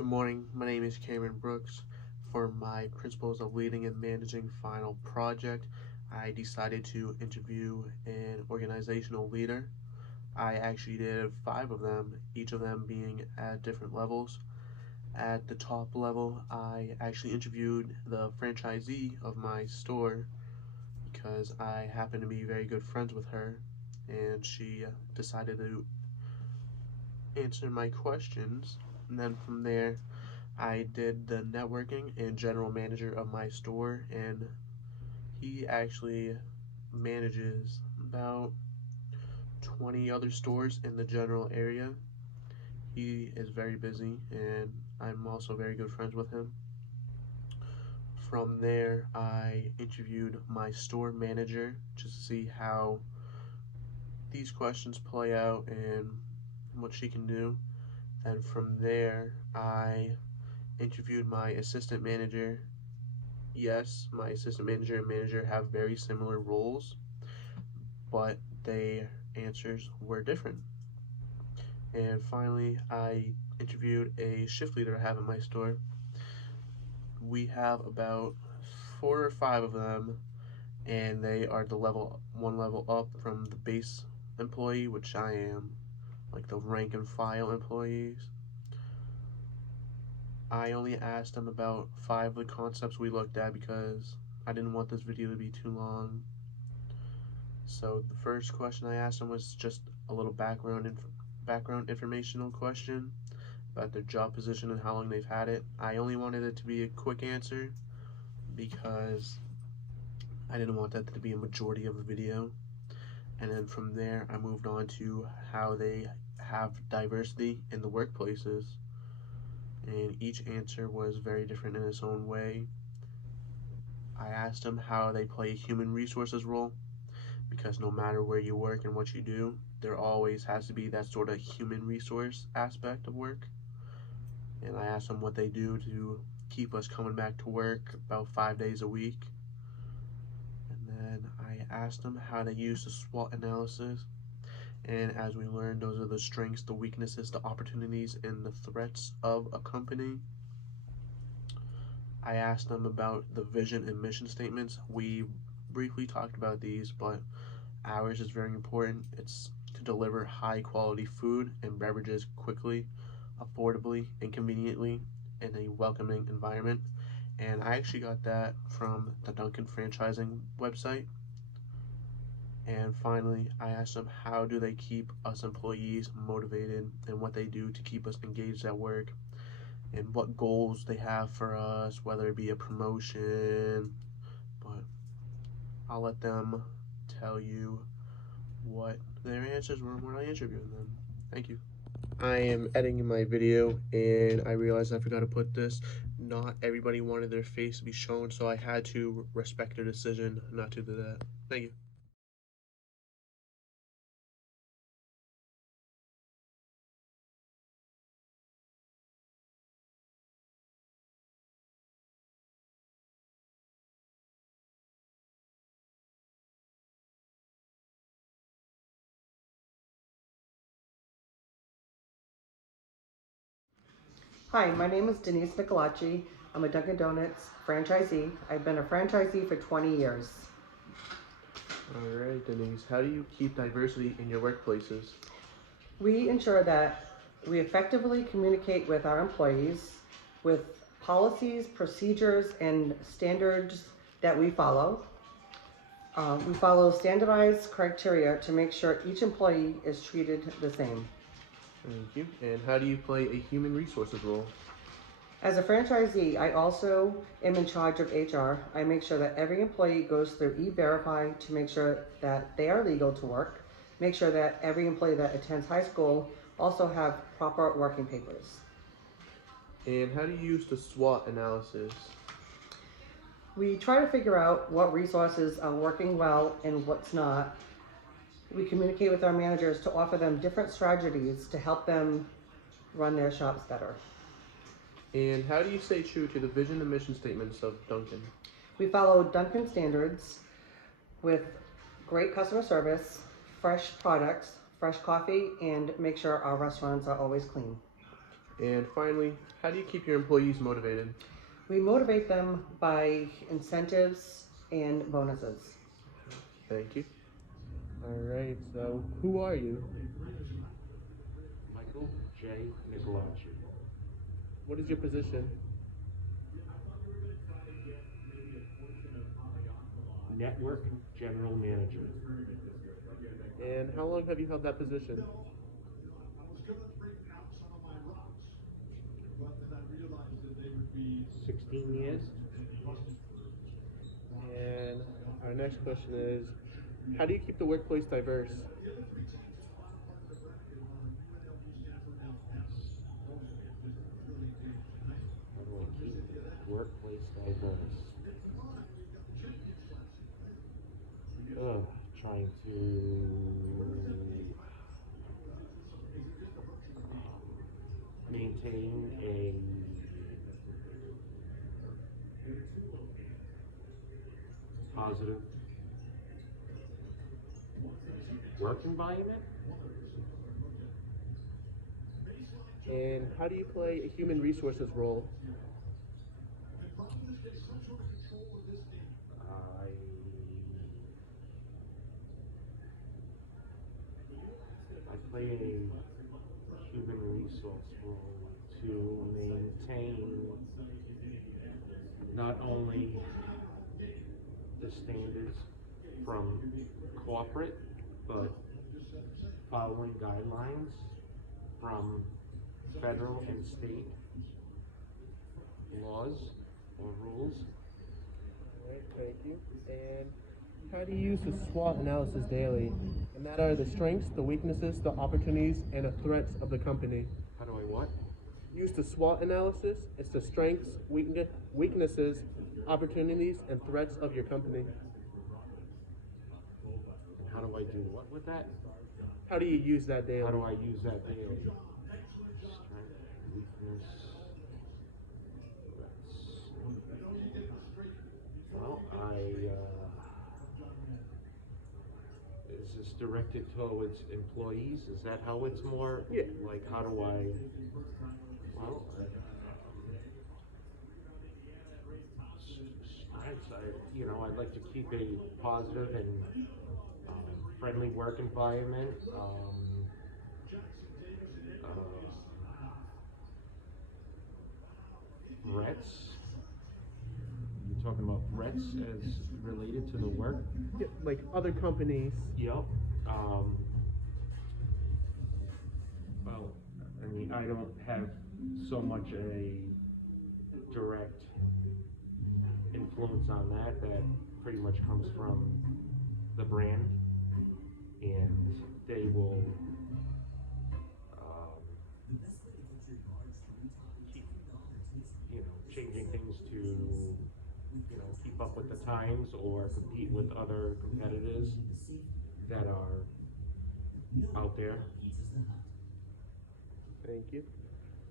Good morning. My name is Cameron Brooks. For my Principles of Leading and Managing final project, I decided to interview an organizational leader. I actually did 5 of them, each of them being at different levels. At the top level, I actually interviewed the franchisee of my store because I happen to be very good friends with her, and she decided to answer my questions. And then from there, I did the networking and general manager of my store, and he actually manages about 20 other stores in the general area. He is very busy, and I'm also very good friends with him. From there, I interviewed my store manager just to see how these questions play out and what she can do. And from there, I interviewed my assistant manager. Yes, my assistant manager and manager have very similar roles, but their answers were different. And finally, I interviewed a shift leader I have in my store. We have about 4 or 5 of them, and they are the one level up from the base employee, which I am, like the rank and file employees. I only asked them about 5 of the concepts we looked at because I didn't want this video to be too long. So the first question I asked them was just a little background informational question about their job position and how long they've had it. I only wanted it to be a quick answer because I didn't want that to be a majority of the video. And then from there, I moved on to how they have diversity in the workplaces. And each answer was very different in its own way. I asked them how they play a human resources role, because no matter where you work and what you do, there always has to be that sort of human resource aspect of work. And I asked them what they do to keep us coming back to work about 5 days a week. And then I asked them how they use the SWOT analysis. And as we learned, those are the strengths, the weaknesses, the opportunities, and the threats of a company. I asked them about the vision and mission statements. We briefly talked about these, but ours is very important. It's to deliver high quality food and beverages quickly, affordably, and conveniently in a welcoming environment. And I actually got that from the Dunkin' franchising website. And finally, I asked them how do they keep us employees motivated and what they do to keep us engaged at work and what goals they have for us, whether it be a promotion. But I'll let them tell you what their answers were when I interviewed them. Thank you. I am editing my video and I realized I forgot to put this. Not everybody wanted their face to be shown, so I had to respect their decision not to do that. Thank you. Hi, my name is Denise Nicolaci. I'm a Dunkin' Donuts franchisee. I've been a franchisee for 20 years. All right, Denise, how do you keep diversity in your workplaces? We ensure that we effectively communicate with our employees with policies, procedures, and standards that we follow. We follow standardized criteria to make sure each employee is treated the same. Thank you. And how do you play a human resources role? As a franchisee, I also am in charge of HR. I make sure that every employee goes through E-Verify to make sure that they are legal to work, make sure that every employee that attends high school also have proper working papers. And how do you use the SWOT analysis? We try to figure out what resources are working well and what's not. We communicate with our managers to offer them different strategies to help them run their shops better. And how do you stay true to the vision and mission statements of Dunkin'? We follow Dunkin' standards with great customer service, fresh products, fresh coffee, and make sure our restaurants are always clean. And finally, how do you keep your employees motivated? We motivate them by incentives and bonuses. Thank you. All right, so who are you? Michael J. Nicolacci. What is your position? Network General Manager. And how long have you held that position? 16 years. And our next question is, how do you keep the workplace diverse? How do I keep workplace diverse? Trying to maintain a positive work environment. And how do you play a human resources role? I play a human resource role to maintain not only the standards from corporate, but following guidelines from federal and state laws or rules. All right, thank you. And how do you use the SWOT analysis daily? And that are the strengths, the weaknesses, the opportunities, and the threats of the company. How do I what? Use the SWOT analysis. It's the strengths, weaknesses, opportunities, and threats of your company. And how do I do what with that? How do you use that daily? How do I use that daily? Strength, weakness, threats. Well, is this directed towards employees? Is that how it's more? Yeah. Like, how do I, well, strengths, I'd like to keep a positive and friendly work environment. Threats. You're talking about threats as related to the work? Yeah, like other companies. Yep. Well, I mean, I don't have so much a direct influence on that. That pretty much comes from the brand, and they will keep, changing things to, keep up with the times or compete with other competitors that are out there. Thank you.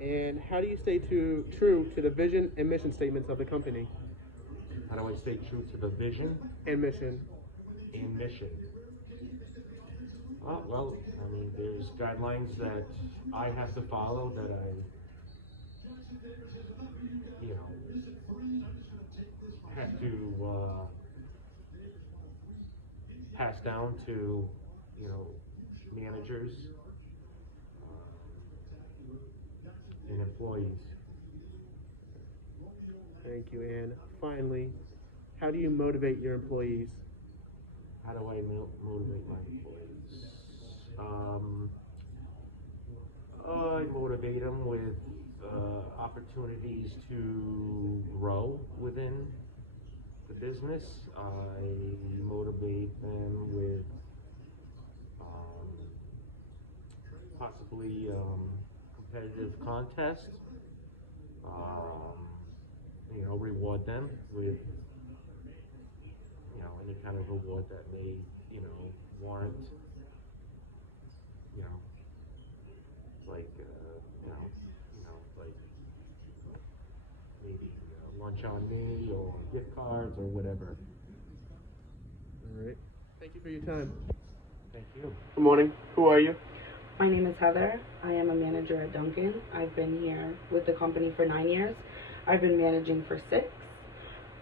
And how do you stay true to the vision and mission statements of the company? How do I stay true to the vision and mission? And mission? Well, I mean, there's guidelines that I have to follow that I, have to pass down to, managers and employees. Thank you. And finally, how do you motivate your employees? How do I motivate my employees? I motivate them with opportunities to grow within the business. I motivate them with possibly competitive contests. Reward them with any kind of reward that may warrant like like maybe lunch on me or gift cards or whatever. All right. Thank you for your time. Thank you. Good morning. Who are you? My name is Heather. I am a manager at Dunkin'. I've been here with the company for 9 years. I've been managing for 6.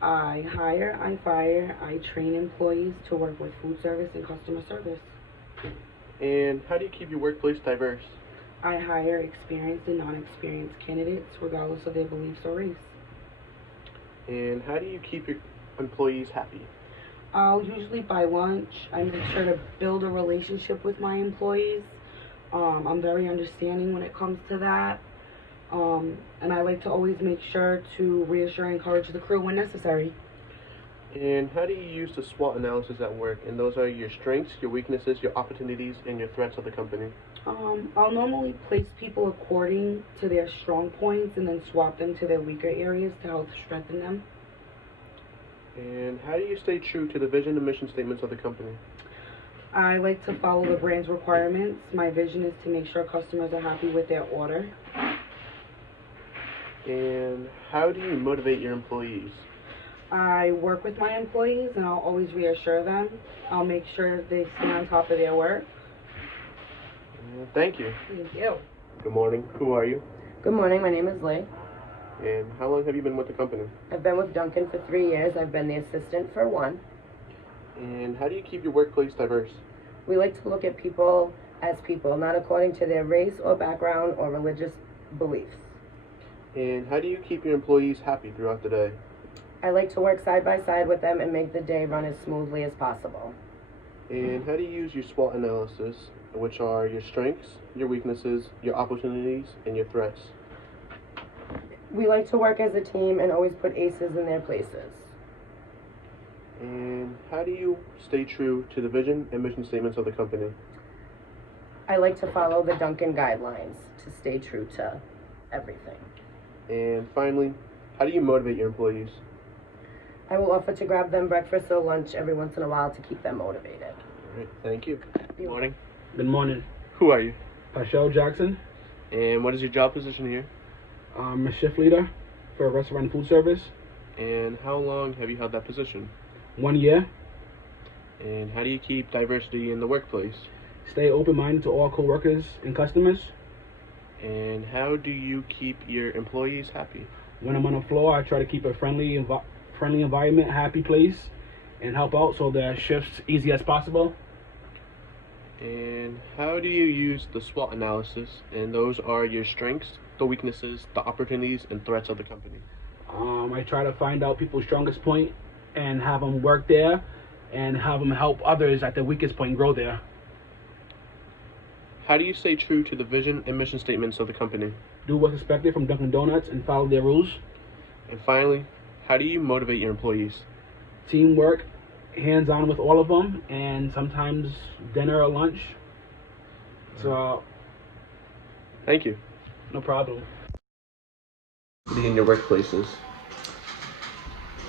I hire, I fire, I train employees to work with food service and customer service. And how do you keep your workplace diverse? I hire experienced and non-experienced candidates regardless of their beliefs or race. And how do you keep your employees happy? I'll usually buy lunch. I make sure to build a relationship with my employees. I'm very understanding when it comes to that. And I like to always make sure to reassure and encourage the crew when necessary. And how do you use the SWOT analysis at work? And those are your strengths, your weaknesses, your opportunities, and your threats of the company. I'll normally place people according to their strong points and then swap them to their weaker areas to help strengthen them. And how do you stay true to the vision and mission statements of the company? I like to follow the brand's requirements. My vision is to make sure customers are happy with their order. And how do you motivate your employees? I work with my employees and I'll always reassure them. I'll make sure they stay on top of their work. Thank you. Thank you. Good morning. Who are you? Good morning, my name is Lee. And how long have you been with the company? I've been with Dunkin' for 3 years. I've been the assistant for 1. And how do you keep your workplace diverse? We like to look at people as people, not according to their race or background or religious beliefs. And how do you keep your employees happy throughout the day? I like to work side by side with them and make the day run as smoothly as possible. And how do you use your SWOT analysis, which are your strengths, your weaknesses, your opportunities, and your threats? We like to work as a team and always put aces in their places. And how do you stay true to the vision and mission statements of the company? I like to follow the Dunkin' guidelines to stay true to everything. And finally, how do you motivate your employees? I will offer to grab them breakfast or lunch every once in a while to keep them motivated. All right, thank you. Good morning. Good morning. Who are you? Paschal Jackson. And what is your job position here? I'm a shift leader for a restaurant and food service. And how long have you held that position? 1 year. And how do you keep diversity in the workplace? Stay open-minded to all co-workers and customers. And how do you keep your employees happy? When I'm on the floor, I try to keep a friendly environment, happy place, and help out so the shift's easy as possible. And how do you use the SWOT analysis? And those are your strengths, the weaknesses, the opportunities, and threats of the company. I try to find out people's strongest point and have them work there and have them help others at their weakest point grow there. How do you stay true to the vision and mission statements of the company? Do what's expected from Dunkin' Donuts and follow their rules. And finally, how do you motivate your employees? Teamwork, hands-on with all of them, and sometimes dinner or lunch. So, Thank you. no problem. In your workplaces.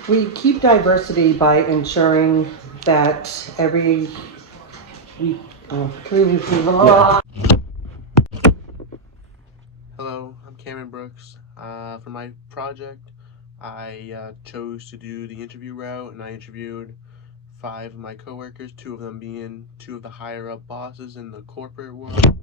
We keep diversity by ensuring that Hello, I'm Cameron Brooks. For my project, I chose to do the interview route, and I interviewed 5 of my coworkers, 2 of them being 2 of the higher up bosses in the corporate world.